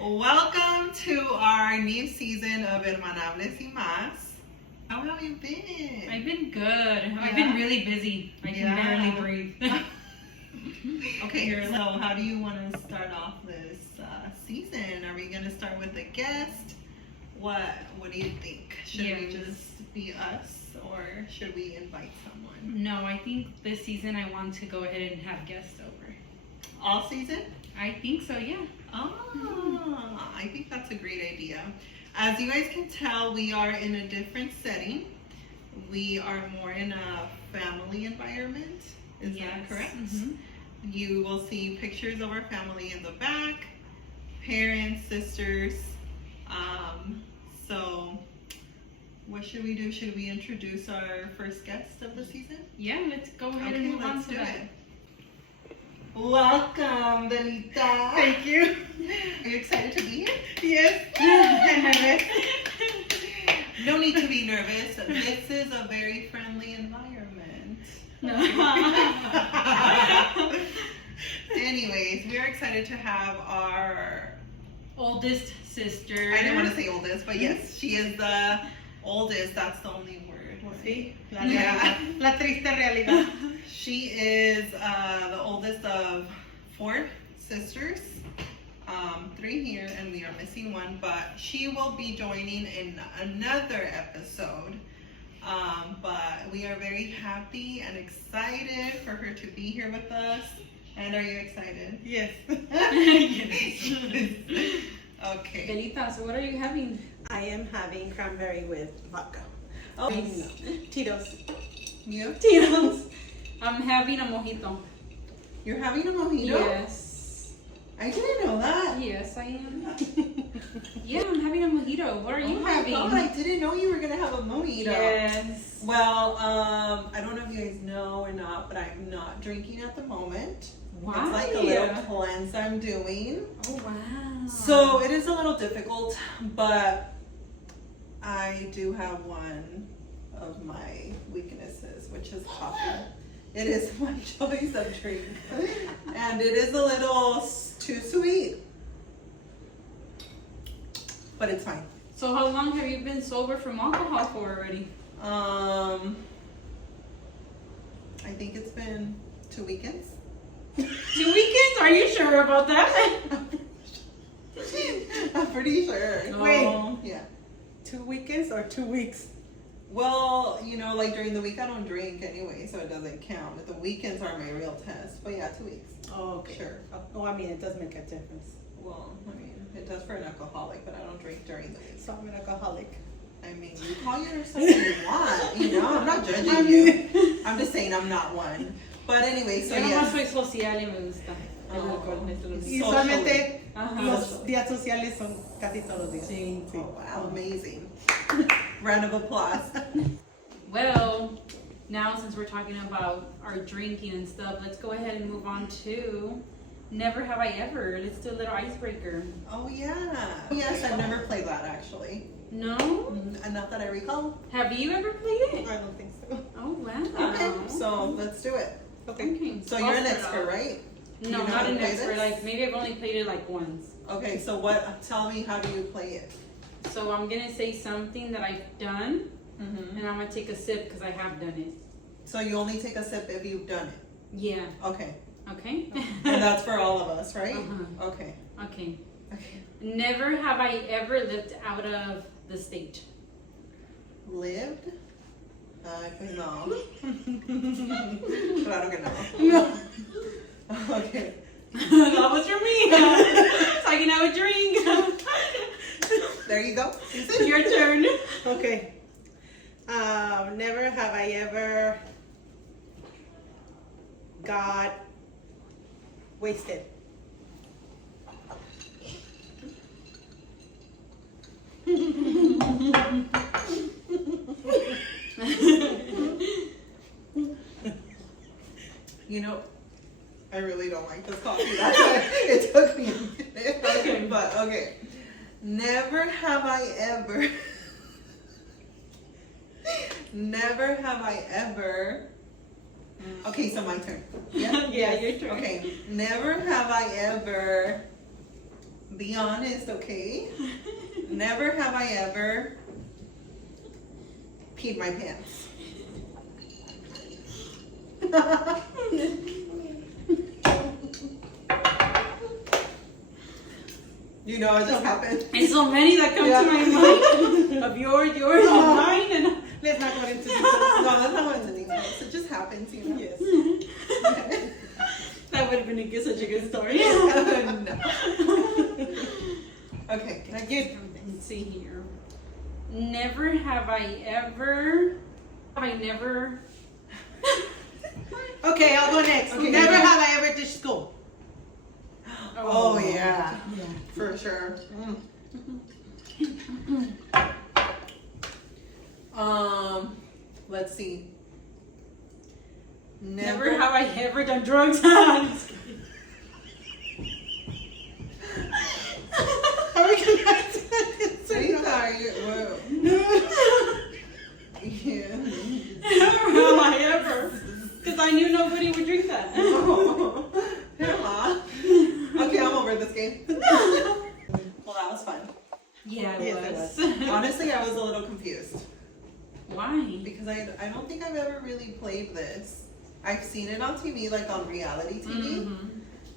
Welcome to our new season of Hermanables y Más. How have you been? I've been good. I've been really busy. I can barely breathe. Okay, so how do you want to start off this season? Are we going to start with a guest? What do you think? Should we just be us, or should we invite someone? No, I think this season I want to go ahead and have guests over. All season? I think so, yeah. Oh, I think that's a great idea. As you guys can tell, we are in a different setting. We are more in a family environment. Is that correct? Mm-hmm. You will see pictures of our family in the back, parents, sisters. So what should we do? Should we introduce our first guest of the season? Yeah, let's go ahead and move on to that. Welcome, Benita. Thank you. Are you excited to be here? Yes. No need to be nervous. This is a very friendly environment. No. Anyways, we are excited to have our oldest sister. I didn't want to say oldest, but yes, she is the oldest. That's the only word. Sí, La triste realidad. She is the oldest of 4 sisters. 3 here, and we are missing 1, but she will be joining in another episode. But we are very happy and excited for her to be here with us. And are you excited? Yes. Okay. Benita, so what are you having? I am having cranberry with vodka. Oh, Tito's. You? Tito's. I'm having a mojito. You're having a mojito? Yes. I didn't know that. Yes, I am. Yeah, I'm having a mojito. What are you having? Oh my God, I didn't know you were gonna have a mojito. Yes. Well, I don't know if you guys know or not, but I'm not drinking at the moment. Why? It's like a little cleanse I'm doing. Oh wow. So it is a little difficult, but I do have one of my weaknesses, which is coffee. It is my choice of drink, and it is a little too sweet, but it's fine. So how long have you been sober from alcohol for already? I think it's been 2 weekends. 2 weekends? Are you sure about that? I'm pretty sure. Oh. Wait. Yeah. 2 weekends or 2 weeks? Well, like during the week I don't drink anyway, so it doesn't count. The weekends are my real test. But yeah, 2 weeks. Oh, okay. Sure. Oh, I mean, it does make a difference. Well, I mean, it does for an alcoholic, but I don't drink during the week. So I'm an alcoholic. I mean, you call yourself what you want, I'm not judging you. I'm just saying I'm not one. But anyway, so Yo nomás yes. soy social y me gusta el alcohol. Es lo único. Y usualmente Ajá. los días sociales son casi todos los días. Sí. Oh, wow, amazing. Round of applause. Well, now since we're talking about our drinking and stuff, let's go ahead and move on to Never Have I Ever. Let's do a little icebreaker. Oh, yeah. Yes, I've never played that actually. No? Not that I recall. Have you ever played it? I don't think so. Oh, wow. Okay, so let's do it. Okay. So I'll you're an start expert, off. right? No, You know how not to an play expert. this? Like, maybe I've only played it like once. Okay, so tell me, how do you play it? So I'm going to say something that I've done, Mm-hmm. and I'm going to take a sip because I have done it. So you only take a sip if you've done it. Yeah. Okay. Okay? And that's for all of us, right? Uh-huh. Okay. Okay. Okay. Never have I ever lived out of the state. Lived? Pues no. Claro que no. No. Okay. That was for me. So I can have a drink. There you go. Your turn. Okay. Never have I ever got wasted. I really don't like this coffee. That's why it took me a minute. Okay, but okay. Never have I ever. Never have I ever. Okay, so my turn. Yeah? Yeah, your turn. Okay. Never have I ever be honest, okay? Never have I ever peed my pants. You know, it just happened. And so many that come to my mind of yours, and mine, and Let's not go into details. No, that's not what it's anything. It just happens, you know. Yes. that would have been such a good story. No. Okay. Let's see here. Never have I ever. Okay, I'll go next. Okay. Never have I ever ditched school. Oh yeah, for sure. Let's see. Never have I ever done drugs. Are we gonna Say sorry. Whoa. Yeah. Never have I ever. Because I knew nobody would drink that. Emma. Okay, I'm over this game. Well, that was fun. Yeah, Yes, it was. Honestly, I was a little confused Why? because I don't think I've ever really played this. I've seen it on TV, like on reality TV,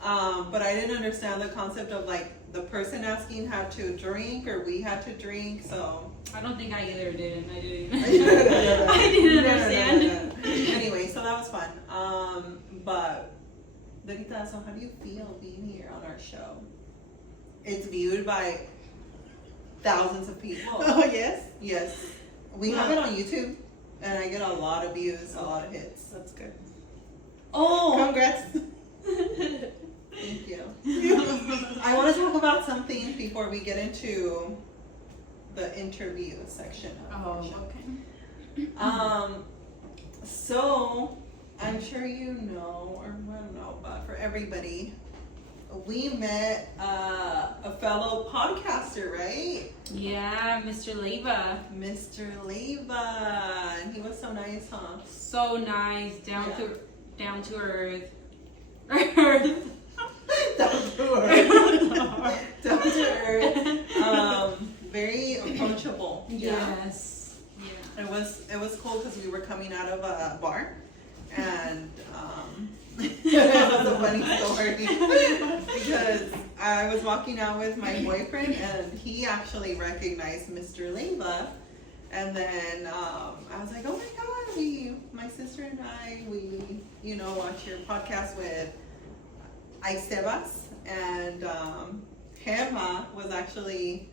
Mm-hmm. but I didn't understand the concept of like the person asking had to drink or we had to drink. So I don't think I either did. I didn't. I I didn't understand. Anyway, so that was fun. But Dorita, so how do you feel being here on our show? It's viewed by thousands of people. Oh, yes? Yes. We have it on YouTube, and I get a lot of views, a lot of hits. That's good. Oh, Congrats. thank you. I want to talk about something before we get into the interview section of our Oh, show. okay. So I'm sure you know, or I don't know, but for everybody, we met a fellow podcaster, right? Yeah, Mr. Leva. Mr. Leva, and he was so nice, huh? So nice, down Yeah. to earth. Down to earth. Down to earth. Very approachable. Yeah. Yes. Yeah. It was cool because we were coming out of a bar, and it was a funny story because I was walking out with my boyfriend, and he actually recognized Mr. Leva, and then I was like, oh my god, my sister and I, we watch your podcast with Aisebas, and Gemma was actually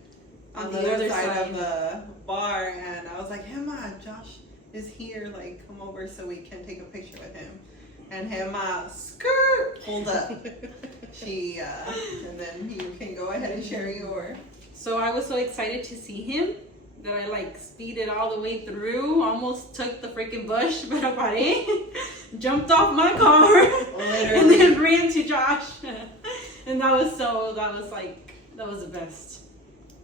on the other side of the bar, and I was like, Gemma, Josh is here, like come over so we can take a picture with him. And Gemma pulled up. She and then you can go ahead and share your. So I was so excited to see him that I like speeded all the way through, almost took the freaking bush, but I paré, jumped off my car, and then ran to Josh. And that was the best.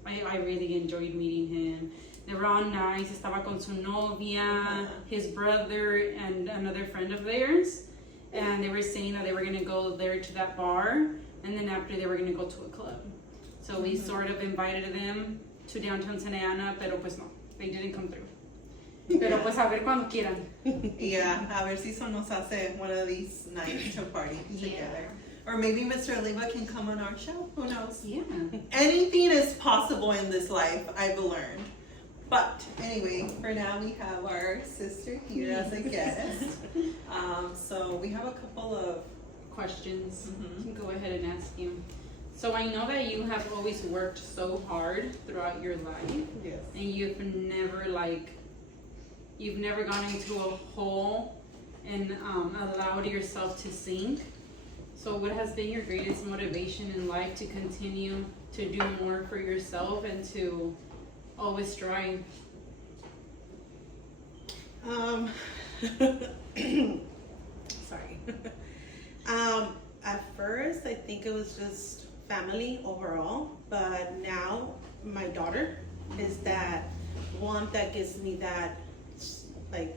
I really enjoyed meeting him. They were all nice. Estaba con su novia, his brother, and another friend of theirs. And they were saying that they were going to go there to that bar, and then after they were going to go to a club. So we sort of invited them to downtown Santa Ana, pero pues no, they didn't come through. Pero pues a ver cuando quieran. Yeah, a ver si eso nos hace one of these nights to party together. Or maybe Mr. Oliva can come on our show. Who knows? Yeah. Anything is possible in this life, I've learned. But anyway, for now we have our sister here as a guest. So we have a couple of Questions. Mhm. You can go ahead and ask you. So I know that you have always worked so hard throughout your life, Yes. and you've never gone into a hole and allowed yourself to sink. So what has been your greatest motivation in life to continue to do more for yourself and to always strive? Sorry. At first, I think it was just family overall, but now my daughter is that one that gives me that like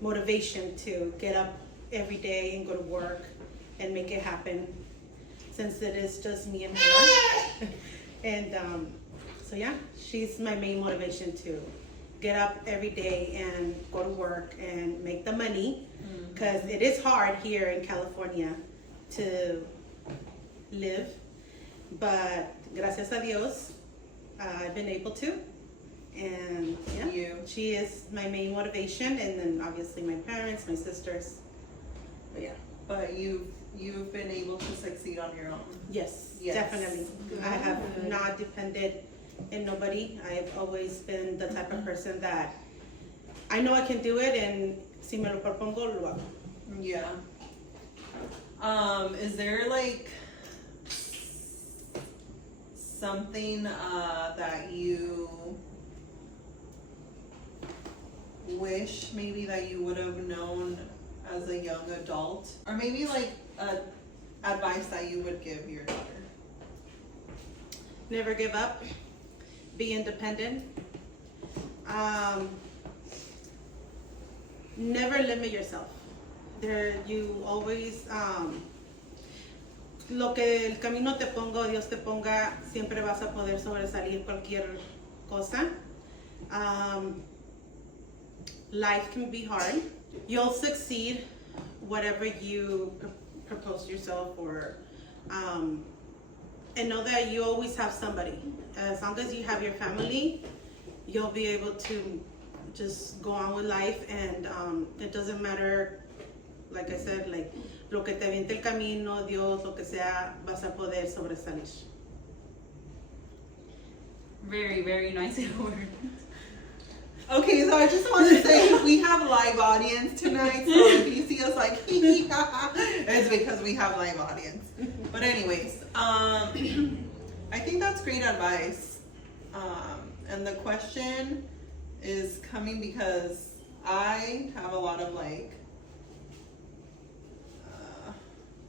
motivation to get up every day and go to work and make it happen. since it is just me and her. And so yeah, she's my main motivation to get up every day and go to work and make the money, because it is hard here in California to live, but gracias a Dios, I've been able to. And yeah, she is my main motivation, and then obviously my parents, my sisters. But yeah. But you've been able to succeed on your own. Yes, Yes. definitely. Good. I have not depended in nobody. I've always been the type of person that I know I can do it, and si me lo propongo, lo hago. Yeah. Is there like something that you wish maybe that you would have known as a young adult, or maybe like advice that you would give your daughter? Never give up. Be independent. Never limit yourself. You always, lo que el camino te ponga o Dios te ponga, siempre vas a poder sobresalir cualquier cosa. Life can be hard. You'll succeed whatever you propose to yourself, or and know that you always have somebody. As long as you have your family, you'll be able to just go on with life, and it doesn't matter, like I said, like lo que te aviente el camino, Dios, lo que sea, vas a poder sobresalir. Very, very nice words. Okay, so I just want to say we have live audience tonight, so if you see us like it's because we have live audience. But anyways, I think that's great advice. And the question is coming because I have a lot of like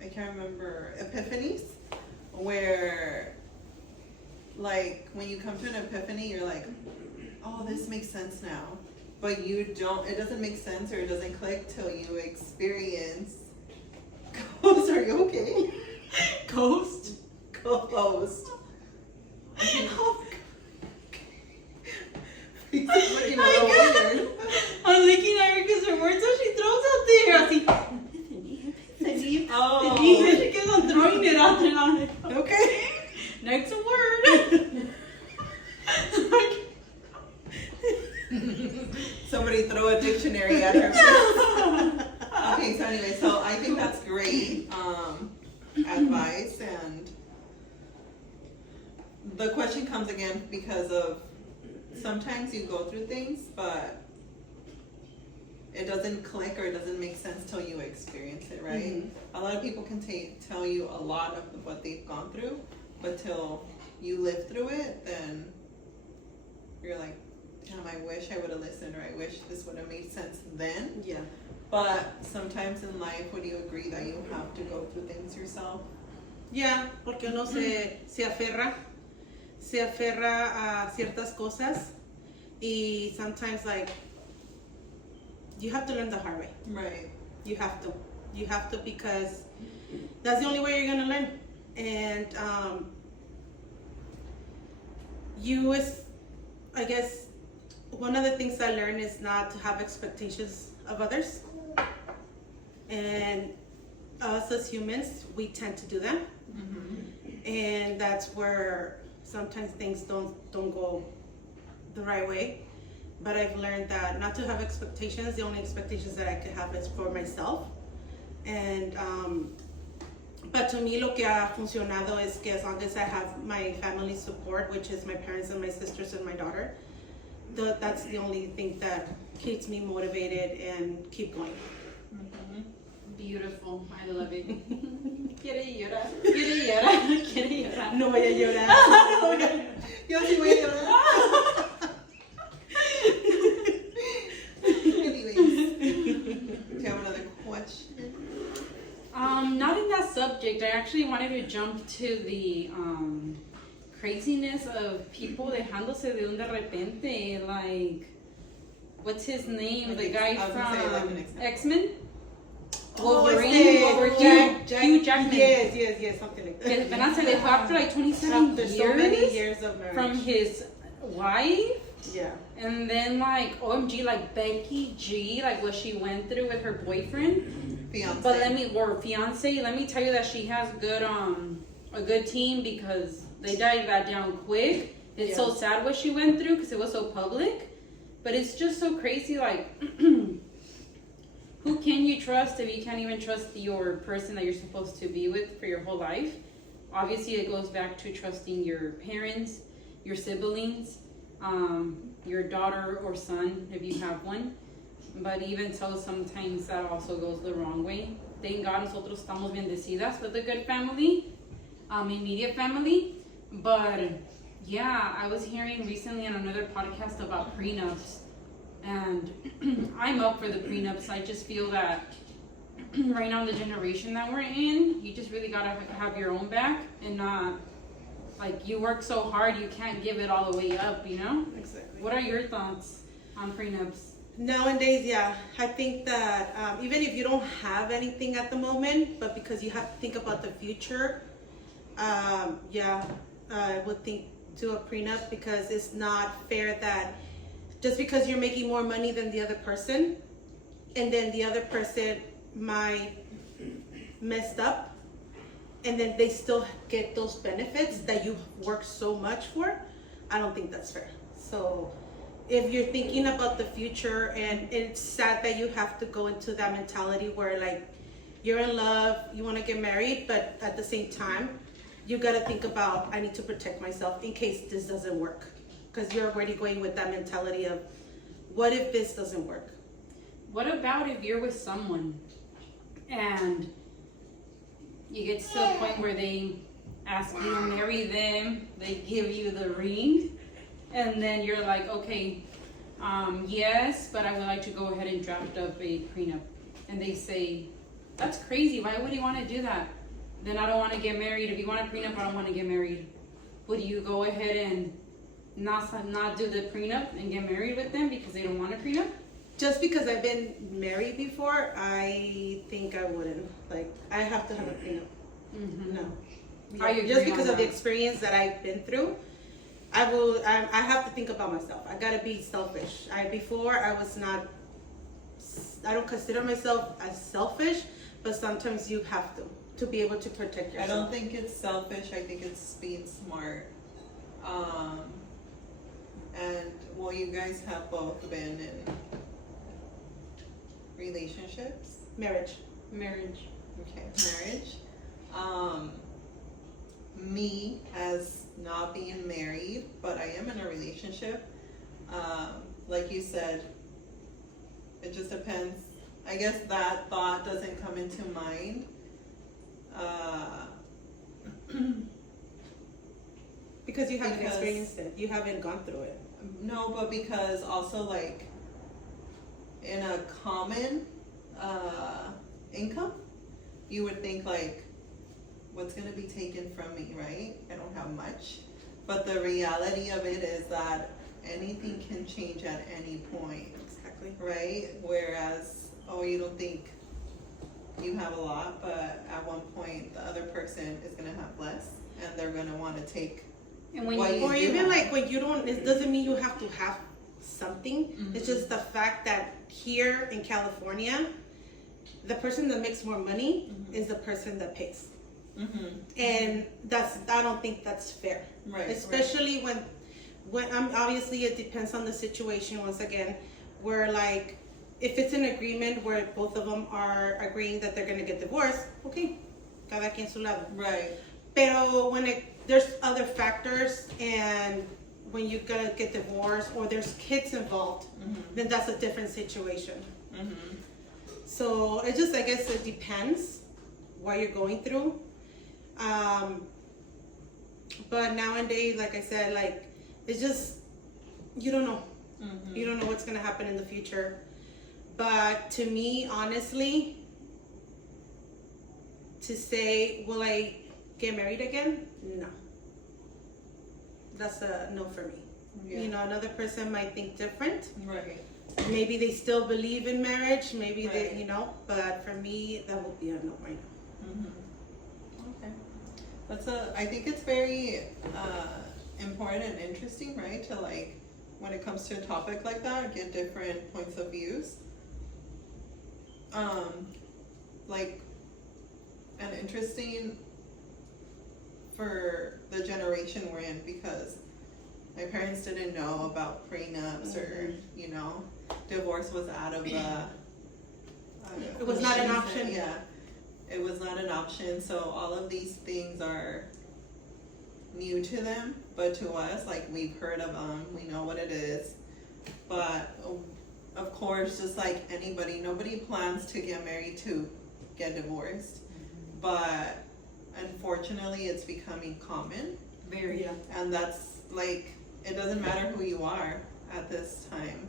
I can't remember, epiphanies, where like when you come to an epiphany, you're like, oh, this makes sense now. But it doesn't make sense, or it doesn't click till you experience. Ghost, are you okay? Ghost? Ghost. He's looking I was looking at her because her words that she throws out there. I was like, epiphany. Oh. She keeps on throwing it out there. And I'm like, Okay. next word. Somebody throw a dictionary at her. Okay, so anyway, so I think that's great advice, and the question comes again because of sometimes you go through things, but it doesn't click or it doesn't make sense till you experience it, right? Mm-hmm. A lot of people can tell you a lot of what they've gone through, but till you live through it, then you're like, damn, I wish I would have listened, or I wish this would have made sense then. Yeah. But sometimes in life, would you agree that you have to go through things yourself? Yeah, porque uno se aferra a ciertas cosas, y sometimes like you have to learn the hard way. Right. You have to because that's the only way you're gonna learn. And I guess one of the things I learned is not to have expectations of others. And us as humans, we tend to do that. And that's where sometimes things don't go the right way. But I've learned that not to have expectations. The only expectations that I could have is for myself. And but to me, lo que ha funcionado is que as long as I have my family support, which is my parents and my sisters and my daughter, that's the only thing that keeps me motivated and keep going. Beautiful. I love it. Quiere llorar. Quiere llorar. Quiere llorar. No voy a llorar. Yo sí voy a llorar. Anyways, do you have another question? Not in that subject. I actually wanted to jump to the craziness of people dejándose de un de repente. Like, what's his name? Like the guy I was gonna say, like from an X-Men? Wolverine over Hugh Jackman. Yes, something like that. Que apenas se dejó after like 27 After years, so many years of marriage. from his wife. Yeah. And then like OMG, like Becky G, like what she went through with her boyfriend. Fiance. But fiance, let me tell you that she has a good team because they died that down quick. It's so sad what she went through because it was so public. But it's just so crazy, like who can you trust if you can't even trust your person that you're supposed to be with for your whole life? Obviously, it goes back to trusting your parents, your siblings, your daughter or son if you have one. But even so, sometimes that also goes the wrong way. Thank God nosotros estamos bendecidas with a good family, immediate family. But yeah, I was hearing recently on another podcast about prenups. And I'm up for the prenups. I just feel that right now in the generation that we're in, you just really gotta have your own back and not like you work so hard you can't give it all the way up, you know? Exactly. What are your thoughts on prenups? Nowadays, yeah, I think that even if you don't have anything at the moment, but because you have to think about the future, I would think do a prenup because it's not fair that just because you're making more money than the other person, and then the other person might messed up, and then they still get those benefits that you worked so much for. I don't think that's fair. So if you're thinking about the future, and it's sad that you have to go into that mentality where like you're in love, you want to get married, but at the same time you got to think about, I need to protect myself in case this doesn't work. Because you're already going with that mentality of, what if this doesn't work? What about if you're with someone and you get to the point where they ask you to marry them, they give you the ring, and then you're like, okay, yes, but I would like to go ahead and draft up a prenup. And they say, that's crazy, why would you want to do that? Then I don't want to get married. If you want a prenup, I don't want to get married. Would you go ahead and not do the prenup and get married with them because they don't want a prenup? Just because I've been married before, I think I wouldn't. Like, I have to have a prenup. Mm-hmm. No. I agree Just because on of the that. experience that I've been through, I have to think about myself. I gotta be selfish. Before I was not, I don't consider myself as selfish, but sometimes you have to be able to protect yourself. I don't think it's selfish. I think it's being smart. And well, you guys have both been in relationships. Marriage. Okay, marriage. Me as not being married, but I am in a relationship. Like you said, it just depends. I guess that thought doesn't come into mind. Because you haven't experienced it. You haven't gone through it. No, but because also like in a common income, you would think like, what's going to be taken from me, right? I don't have much. But the reality of it is that anything can change at any point. Exactly. Right? Whereas, you don't think you have a lot, but at one point the other person is going to have less and they're going to want to take. And when what you, you Or do even have. like when you don't, it doesn't mean you have to have something. Mm-hmm. It's just the fact that here in California, the person that makes more money is the person that pays. Mm-hmm. And I don't think that's fair. Right. Especially when obviously it depends on the situation once again, where like, if it's an agreement where both of them are agreeing that they're going to get divorced, okay, cada quien su lado. Right. Pero when there's other factors, and when you gotta get divorced or there's kids involved, then that's a different situation. Mm-hmm. So it just, I guess it depends what you're going through. But nowadays, like I said, like it's just, you don't know. Mm-hmm. You don't know what's gonna happen in the future. But to me, honestly, to say, will I get married again? No. That's a no for me. Yeah. You know, another person might think different. Right. maybe they still believe in marriage, maybe they, Right. you know, but for me, that would be a no right now. Okay. I think it's very important and interesting, right? To like, when it comes to a topic like that, get different points of views. Like, and interesting for the generation we're in, because my parents didn't know about prenups or, you know, divorce was out of the. It was not an option. Yeah, it was not an option. So all of these things are new to them, but to us, like, we've heard of them, we know what it is. But of course, just like anybody, nobody plans to get married to get divorced. But unfortunately, it's becoming common. Very. Yeah. And that's like, it doesn't matter who you are at this time.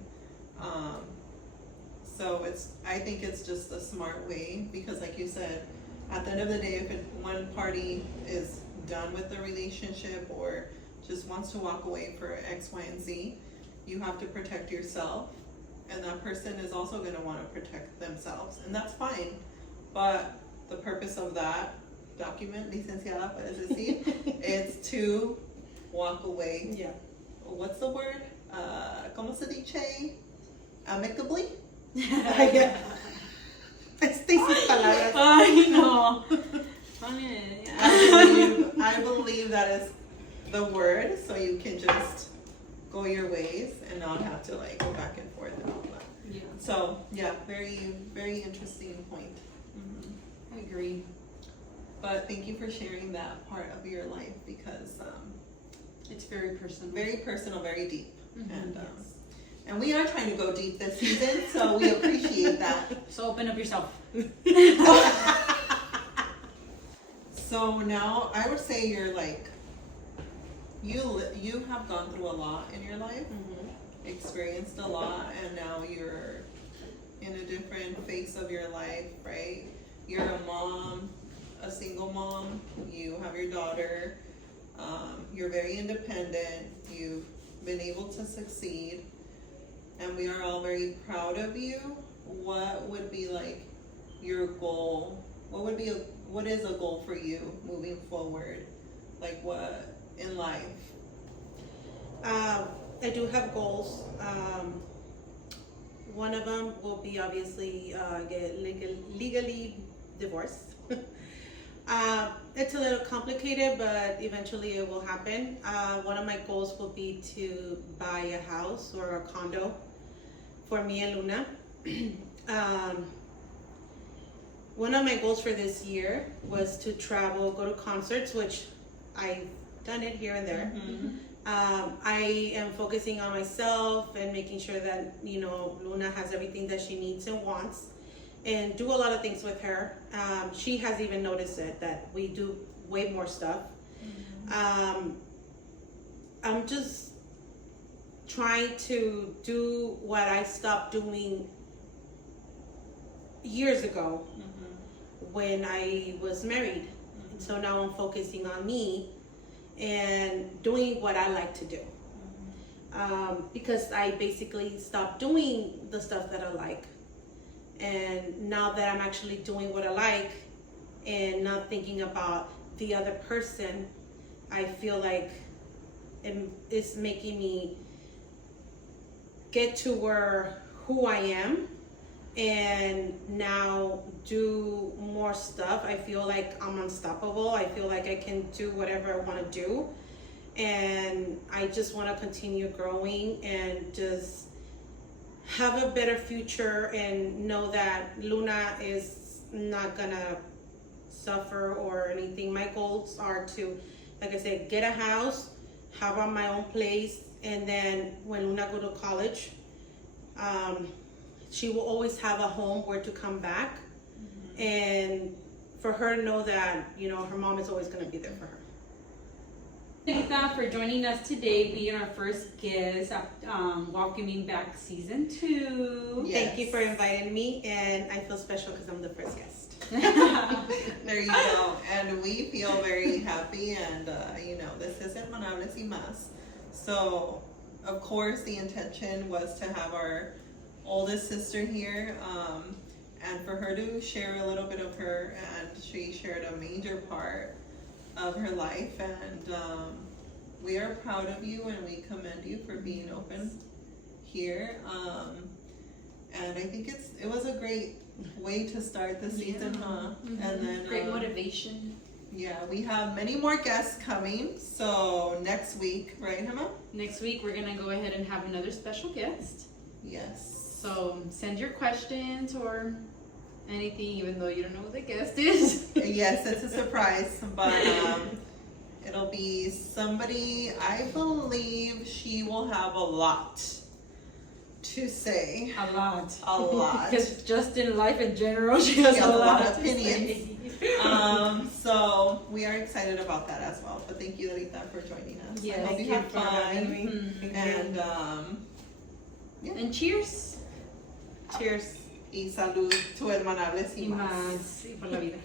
So I think it's just a smart way, because like you said, at the end of the day, if one party is done with the relationship or just wants to walk away for X, Y, and Z, you have to protect yourself, and that person is also going to want to protect themselves, and that's fine. But the purpose of that document, licenciada, puedes decir, it's to walk away. Yeah. What's the word? ¿Cómo se dice? Amicably? Yeah. Stacy's palabras. Ay, no. I believe that is the word, so you can just go your ways and not have to like go back and forth and all that. Yeah, So yeah, very, very interesting point. I agree. But thank you for sharing that part of your life, because It's very personal. very personal, very deep. And yes. and we are trying to go deep this season, so we appreciate that. So open up yourself. So now I would say you're like, you have gone through a lot in your life, experienced a lot, and now you're in a different phase of your life, right? You're a mom, a single mom, you have your daughter, you're very independent, you've been able to succeed, and we are all very proud of you. What would be like your goal? What is a goal for you moving forward? Like, what in life? I do have goals. One of them will be obviously get legally divorced. It's a little complicated, but eventually it will happen. One of my goals will be to buy a house or a condo for me and Luna. One of my goals for this year was to travel, go to concerts, which I've done it here and there. I am focusing on myself and making sure that, you know, Luna has everything that she needs and wants, and do a lot of things with her. She has even noticed it, that we do way more stuff. I'm just trying to do what I stopped doing years ago when I was married. So now I'm focusing on me and doing what I like to do. Because I basically stopped doing the stuff that I like. And now that I'm actually doing what I like and not thinking about the other person, I feel like it's making me get to who I am and now do more stuff. I feel like I'm unstoppable. I feel like I can do whatever I want to do. And I just want to continue growing and just have a better future and know that Luna is not gonna suffer or anything. My goals are to, like I said, get a house, have my own place, and then when Luna go to college, she will always have a home where to come back, and for her to know that, you know, her mom is always going to be there for her. Lisa, for joining us today, being our first guest, welcoming back season 2. Yes. Thank you for inviting me, and I feel special because I'm the first guest. There you go. And we feel very happy, and you know, this is Hermanables y Más. So, of course, the intention was to have our oldest sister here, and for her to share a little bit of her, and she shared a major part of her life, and we are proud of you and we commend you for being open here. And I think it was a great way to start the season, huh? Mm-hmm. And then great motivation. yeah, we have many more guests coming. So next week, right, Emma? Next week we're gonna go ahead and have another special guest. Yes. So send your questions or anything, even though you don't know who the guest is. Yes, it's a surprise, but it'll be somebody, I believe she will have a lot to say. A lot. A lot. Because just in life in general, she has a lot of opinions. So we are excited about that as well. But thank you, Larita, for joining us. Yes. I hope you had for having fun. me. Mhm. And And cheers. Cheers. y salud, tu hermanable Y sin más. más. Y por la vida.